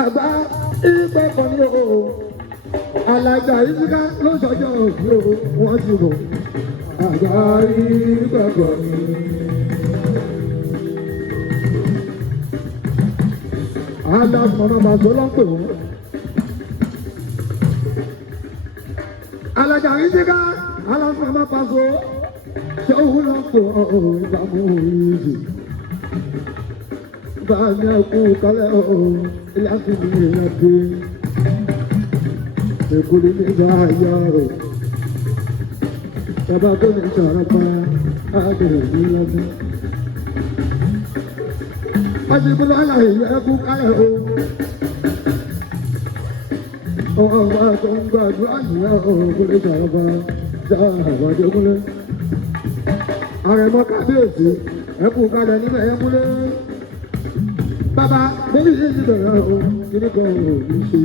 àgbà ìgbẹ́kọ̀ ni o alájà ìsìká ló sọjọ́ òfin o wọ́n ti bọ̀ àgbà ìgbẹ́kọ̀ ni. aláfọ̀nà bàtò lọ́pọ̀ wọn. alájà ìsìká aláfọ̀nà bàtò sọ́wọ́n lọ́pọ̀ ìdààmú ìyèjì. báyìí ẹ̀kú kálẹ̀ ìyàtí mi ìrìnàjò èkúlé nígbà ayá rẹ̀ bàbá tó ní sọ̀rọ̀ pa àgbèrè ní ọdún. Ọ̀sìnkúlọ̀ àlàyé ẹ̀kú kálẹ̀ ọ̀gá tó ń gbàdúrà ní ọ̀gbọ̀lẹ̀ sọ̀rọ̀ pa jáàbàdé kúlẹ̀. Àrẹ̀mọ kábíyèsí ẹ̀kú kálẹ̀ níbẹ̀ ẹ̀kúlẹ̀. Bàbá bẹ́ẹ̀ni ṣe ti bẹ̀rẹ̀ o kíní kan ò ní ṣe.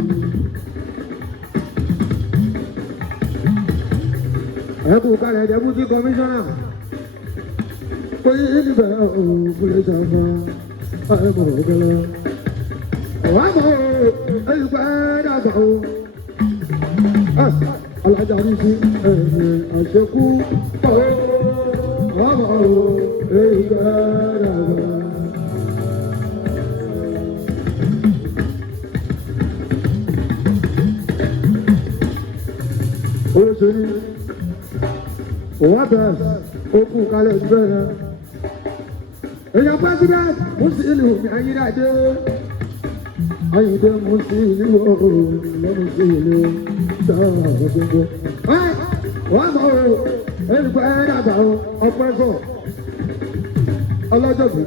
Ẹ̀kú kalẹ̀ Deputy Commissioner kò yí ti bẹ̀rẹ̀ o kúlẹ̀ ṣàfà ẹ̀kọ́ ọ̀gẹ́lẹ̀. Ọ̀wá mọ̀ o ẹ̀yìnpẹ́ dàgbà o. Alájà ní sí ẹ̀yìn àṣekú pọ̀ o. Ọ̀wá mọ̀ o ẹ̀yìnpẹ́ dàgbà. Olóṣèlú òwádà òkú kalẹ̀ ìgbẹ́ rẹ̀. Èèyàn president Musiliu ní Ayídáde. Ayídé Musiliu Musiliu sáà gbogbo. Wọ́n mọ̀ o, ẹnìkan ẹ̀ẹ́dàgbà o, ọpẹ́ sọ̀, ọlọ́jọ́bí.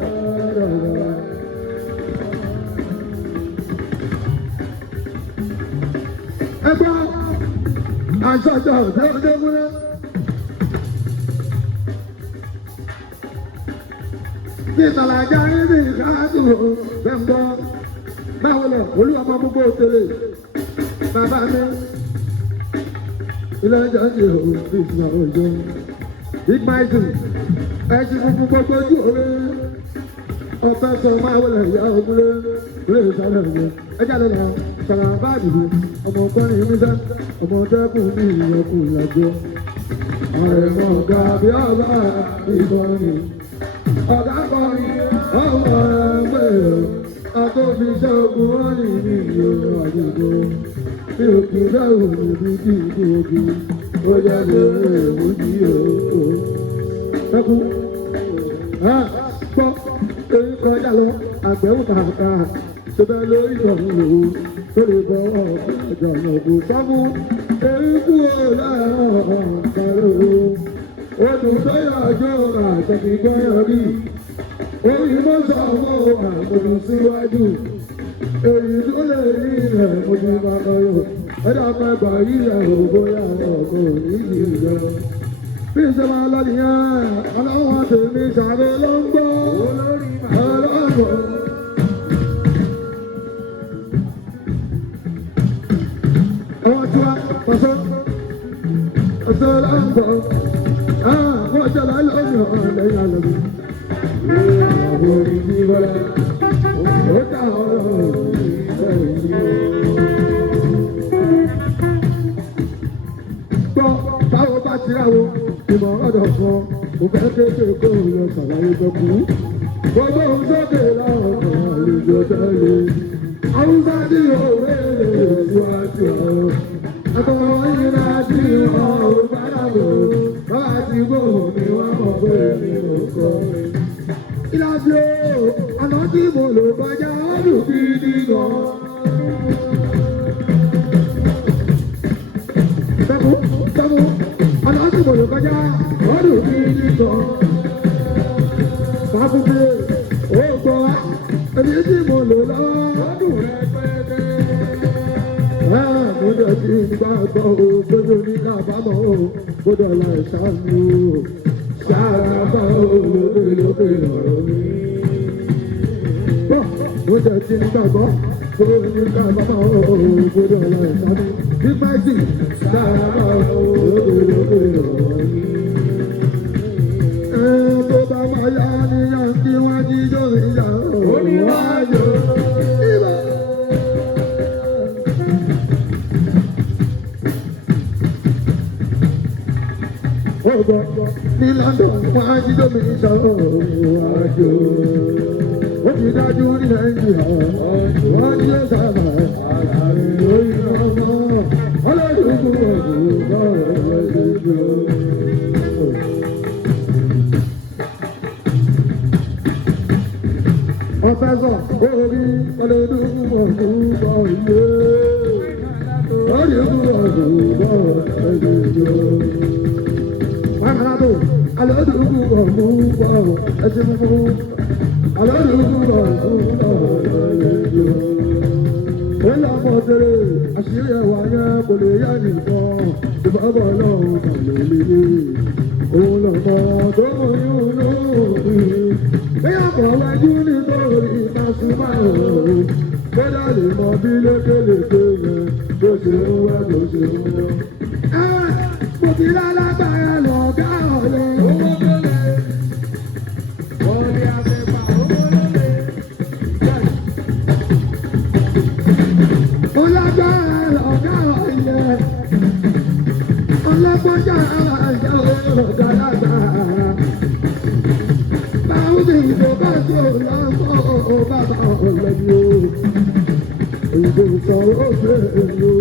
Ẹgbẹ́ àṣàjà ọ̀dẹ́gbẹ́rẹ́. Ìtàlájà níbi ìkáàtù gbẹ̀ngbọ́. Báwo lọ, olúwa máa gbogbo òtẹ̀lẹ̀. Bàbá mi, ilé ẹjọ́ ti hò bí ìsìnkà òjò. Big Michael, ẹ̀sìn funfun gbogbo ojú òwe. Ọ̀pẹ sọ máa wọlé ìyá ògúnlé. Ilé ìsàlẹ̀ ìwé. Ẹjá lọ lọ, sọ̀rọ̀ bá dìbò. Ọmọ ọgbọ́n ìrìnsẹ́, ọmọ ọdẹ́kùn ní ìyọkùn ìlàjọ. Àrẹ̀mọ̀ ọ̀gá bí ọ̀gá ìbọnì. Ọ̀gá kọrin, ọmọ ẹgbẹ́ àtòbí ṣọ́gun wọ́n ní ní ìyọ̀ àdúgbò. Bí òkè dáhùn níbi tí ìdí òkè, ó jáde èwú jí òkò. Tẹ́kù, gbọ́, èyí kọjá lọ, àgbẹ̀wò kàkà, tó bẹ́ lórí ọ̀hún lòó. Torí bọ́ ọ̀gá ọ̀gbọ̀n sábú, èyí kú láàárọ̀ kẹrò. Odò tó yàjọ́ àtẹ̀kí gbọ́yọ̀ rí. Orí mọ́sà ọmọ àgbọ̀dọ̀ síwájú. Èyí tó lè rí ilẹ̀ mojú bá ọyọ̀. Ẹ̀dá pẹ̀gbà yíyà òbóyá ọ̀gbọ̀n nídìí ìjọ. Bí ìjọba lọ́nìyàn, ọlọ́wọ́ tèmi sàré ló ń gbọ́. Ọlọ́gbọ̀n. Pàṣẹ, ọ̀sẹ̀ láǹbọ̀, wọ́n jẹ́ láìlọ́yìn ọ̀lẹ́yìn àlọ́bí. Àwọn ìdí wọlé, ó dá ọ̀rọ̀ ìfẹ́ ìdí o. Gbọ́, báwo bá ti ráwo, ìmọ̀ ọ̀dọ̀ fún ọ, mo fẹ́ kéèké kó o lọ ṣàlàyé dọ́kú. Gbogbo ohun sókè láwọn àlejò tẹ́lẹ̀. Haúsá tí òwe lè wájú ọ̀rọ̀. Àtọ̀wọ̀ ìrìnà tí ọ̀rọ̀ bára lò, bá ti gbóhùn mi wá mọ̀ pé mi ò kọ́ mi. Ìlàbí o, àná tí mo lò kọjá ọdún gidi gan. Sẹ́kù, àná tí mo lò kọjá ọdún gidi gan. Fáfúnfé, ó gbọ́ wá, èmi tí mo lò lọ́wọ́ ọdún rẹ̀ pẹ́ẹ́pẹ́. Gbọ́dọ̀ tí gbàgbọ́ o, gbọ́dọ̀ ní kábàámọ̀ o, gbọ́dọ̀ láì sáàmì o, sáàbà o, lókè lọ́rọ̀ mi. Gbọ́dọ̀ tí gbàgbọ́, gbọ́dọ̀ ní kábàámọ̀ o, gbọ́dọ̀ láì sáàmì. Bí májì, sáàbà o, lókè lọ́rọ̀ mi. Tó bá máa yá níyàn kí wọ́n jíjọ́ ìyá o, wáyọ̀. gbọ́ ní London wọ́n á jí lómi ìṣòro àjò. Ó ti dájú ní Nàìjíríà wọ́n ní sábà lórí ọmọ ọlọ́dún kúrò lọ́wọ́. Ọ̀fẹ́sọ̀ orí ọlọ́dún kúrò ilé. Ọlọ́dún kúrò lọ́wọ́. Makanado, alọ́dún kúrò lọ́wọ́. Ẹsẹ̀ fúnfún. Alọ́dún kúrò lọ́wọ́. Ó lọ mọ̀ tẹ́lẹ̀, àṣírí ẹ̀wà yẹn kò lè yá nìkan. Ìbábọ̀ lọ́wọ́ kò lè lè. Òun lọ mọ̀ tó yún lórí. Bí àpọ̀ wájú nítorí ìtàsùmáà. Bọ́lá lè mọ bí lékelèké yẹn bó ṣe ń wá bó ṣe ń wá. Mo ti lálágbára lọ̀gá ọ̀lẹ. Owó tó lè. Ọ̀lẹ àfẹ́fà owó ló lè. Mo lágbára lọ̀gá ọ̀lẹ. Ọlọ́gbọ́njà àjà ọ̀gá lágbára. Báwo ni ìjọba tó lọ́wọ́ bàbá ọ̀lẹ ni o? Èdè ìsọ̀rọ̀ òfé èlò.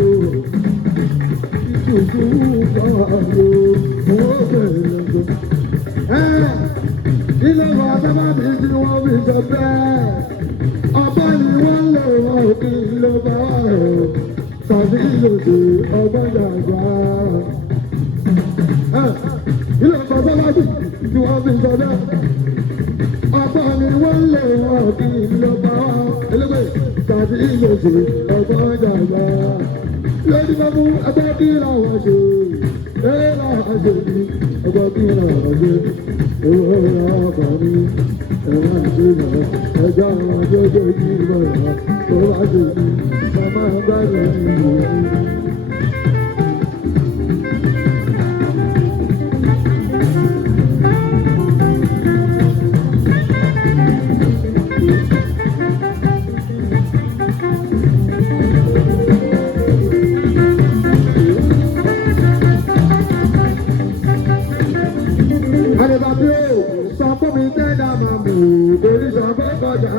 Ilé wa sábà bí tí wọ́n fi sọ bẹ́ẹ̀. Ọba ni wọ́n lò wọ́n kí ló bá wà rẹ̀. Tàbí lòdì ọba dàgbà. Ilé ọkọ̀ sábà bí tí wọ́n fi sọ bẹ́ẹ̀. Ọba ni wọ́n lò wọ́n kí ló bá wà rẹ̀. Tàbí lòdì ọba dàgbà. Lórí bàbá ẹgbẹ́ kí làwọn ṣe, eré làwọn ṣe ní ẹgbẹ́ kí làwọn ṣe, owó làwọn ní ẹ̀rọ ìṣẹ̀lẹ̀ ẹjọ́ àwọn ajẹ́jọ́ yìí lọ́wọ́ tó bá ṣe ní màmá gbàgbé ní ìlú.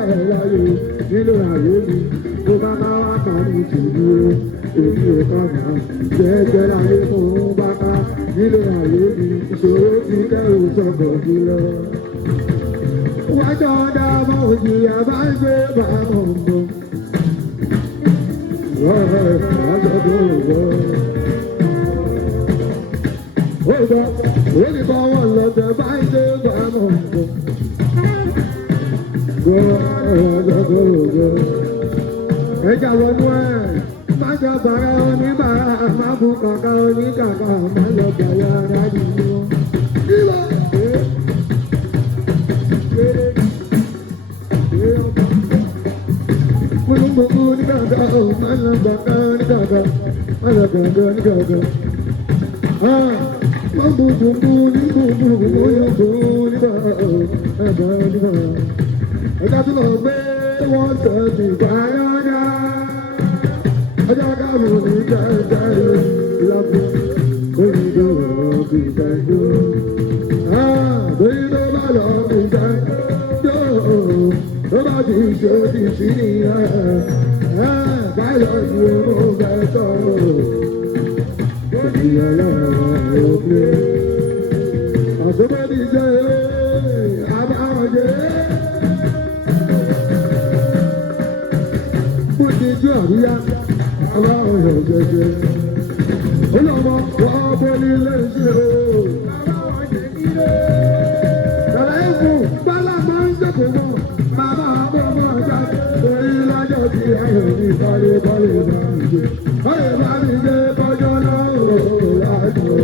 Nínú àyè mi, mo bá bá wá kan ní ìtìdúró, èyí ò kàn náà. Jẹ́jẹ́ láyé fún bàbá, nínú àyè mi, ìṣòro ti kẹ́rù sọ̀kọ̀ sí lọ. Wájọ́ dábọ̀ òjì àbá ń gbé bàbá ọ̀gbọ́n. Wájọ́ tó wọ́. Ó gbọ́, ó ní bá wọn lọ tẹ̀ bá ń gbé bàbá ọ̀gbọ́n. Ẹja wọnú ẹ̀, máa jọ bàrà oníbàrà, máa bu kàkà oníkàkà, máa lọ bàyà ara yìí lọ. Gbogbo oníkàkà, máa lọ bàkà oníkàkà, máa lọ gàgà oníkàkà. Máa bu gbogbo ní gbogbo oníkàkà oníbàrà. Ẹja tó lọ gbé wọ́n tẹ̀sí báyọ̀dá. Ọjọ́ káàmù ní jẹ́jẹ́ lọ́pọ̀ onídòwò fi jẹ́jọ́. Lórí tó bá lọ fi jẹ́jọ́, tó bá ti ṣe ti sí nìyẹn. Báyọ̀ ni mo fẹ́ sọ. Òbí ọlọ́run ló gbé. Àṣọ́bọ̀ ti jẹ́ àbáwọn jẹ́. Àríyá aláwọ̀ jẹjẹ. Olọ́mọ wọ́n bọ́ nílé iṣẹ́ o. Dàdà ẹ̀kú bálá máa ń jẹ́kọ̀ọ́ mọ́. Bàbá àbọ̀ máa jáde. Torí lájọ́ tí ayọ̀ ní bọ́lé bá mi jẹ. Bọ́lé bá mi jẹ kọjọ́ náà ó lájọ.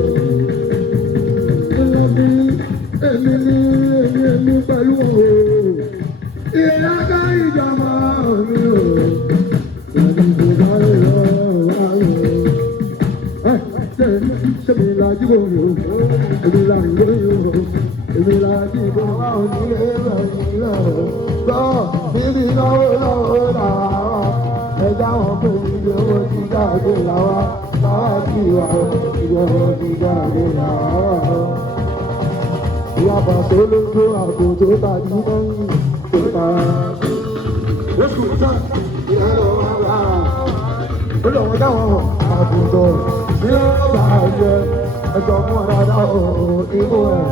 Èmi pẹ̀lú o. Ìyáká ìjọba mi o. Èmi la jíbò yò, èmi la ìwé yò, èmi la jíbò. Àwa ò ní lè rẹ̀yìn lẹ̀ lọ, níbi náwó lọ́wọ́ làwọn. Ẹja wọn pé ìdí owó ti jáde làwọn. Báwa ti wà, ìdí owó ti jáde làwọn. ìyàbọ̀ tó lójú àpò tó tàbí lẹ́yìn tó ta. Lóṣù tó ìyàbọ̀ wà wá. Ó lọ wọn dáwọn àbùdó ní ọgbà ẹ̀yẹ ẹjọ́ fún ọ̀dà ìbò ẹ̀.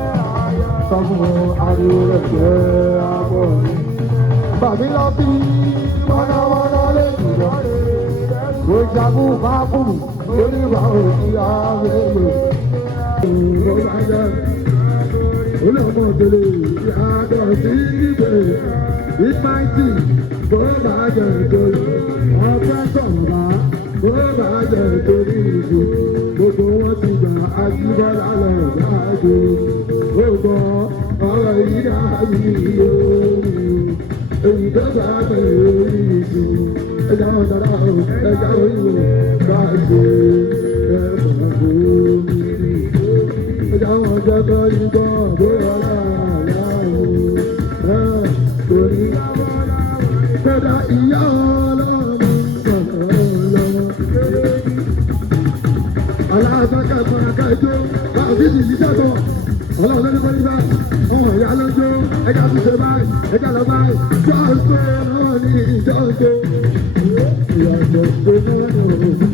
Sọ fún ariwo rẹ̀ jẹ́ àbọ̀. Bàbí lọ bí wọ́nàwọ́nà lè jùlọ. Ó jagun fáfún lórí ìwà òsì àwẹ̀lò. Olùkọ́ òjòlè ìyàtọ̀ sí ìgbè ìpáìtì bó bá jẹ ìtòlù ọ̀pẹ́ sọ̀rọ̀ bó bá jẹ ìtòlù ìlú gbogbo wọn ti gbà Ajíbọ́lá lọ dáàbò gbogbo ọ̀rọ̀ yìí dàbí èyí tó sábẹ̀ èyí ìṣù ẹja wọn dára ẹja òyìnbó bá ṣe ẹ̀fọ́ omi ẹja wọn jẹ́ kọ́ yíkọ́ bóyá láàláwò torí kódà ìyá ọlọ́mọ aláàbákà fún akájọ́ láti ti ṣiṣẹ́ bọ̀ ọlọ́run ló ní kọ́ nígbà ọmọ ìyá lọ́jọ́ ẹja tún ṣe báyìí ẹja lọ báyìí jọ́ọ̀tò náà ní ìjọ́ọ̀tò ìyàtọ̀ tó náà ní òun.